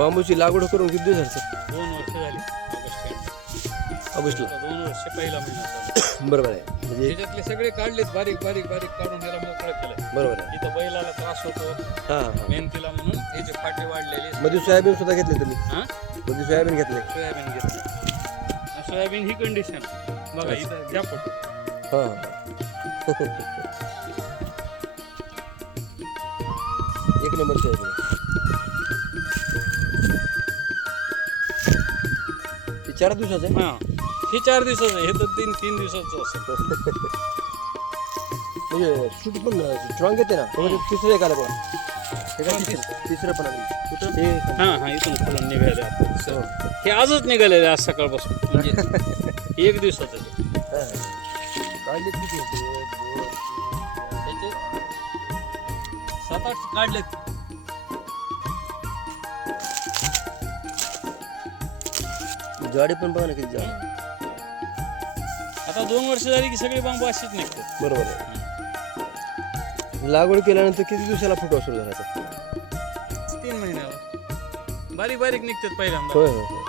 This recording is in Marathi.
बांबूची लागवड करून किती दिवस झाले सर? दोन वर्ष झाली ऑगस्ट ऑगस्टला. दोन वर्ष पहिला महिना. बरोबर आहे. म्हणजे त्याच्यातले सगळे काढलेत बारीक बारीक बारीक काढून ह्याला मोकळं केलंय. बरोबर आहे. इथं बैलाला त्रास होतो हां हां. मेहनतीला म्हणून ह्याचे फाटे वाढलेले मध्ये सोयाबीन सुद्धा घेतले तुम्ही? हा? मध्ये सोयाबीन घेतले. सोयाबीन घेतलं. सोयाबीन ही कंडिशन बघा इथं द्या पट हां. एक नंबर सोयाबीन. चार दिवसाचं आहे? हा. हे चार दिवसाचं आहे, हे तर तीन तीन दिवसाचं असेल म्हणजे शूट पण स्ट्रॉंग येते ना. तो म्हणजे तिसरं एक आलं बघा. हे काय तिसरं? तिसरं पण आलं. कुठं? ते हा हा इथून खोलून निघाले आता. हो. हे आजच निघालेले आज सकाळपासून. म्हणजे एक दिवसाचं आहे. हां. काढले किती? होते? एक, दोन, तीन, त्याचे सात आठ काढलेत. जाडी पण बघा ना किती जाडी. आता दोन वर्ष झाली की सगळे बांबू असेच निघतात. बरोबर आहे. लागवड केल्यानंतर किती दिवसाला फुटवा सुरू झाला? तीन महिन्यावर. बारीक बारीक निघतात पहिल्यांदा. होय होय होय.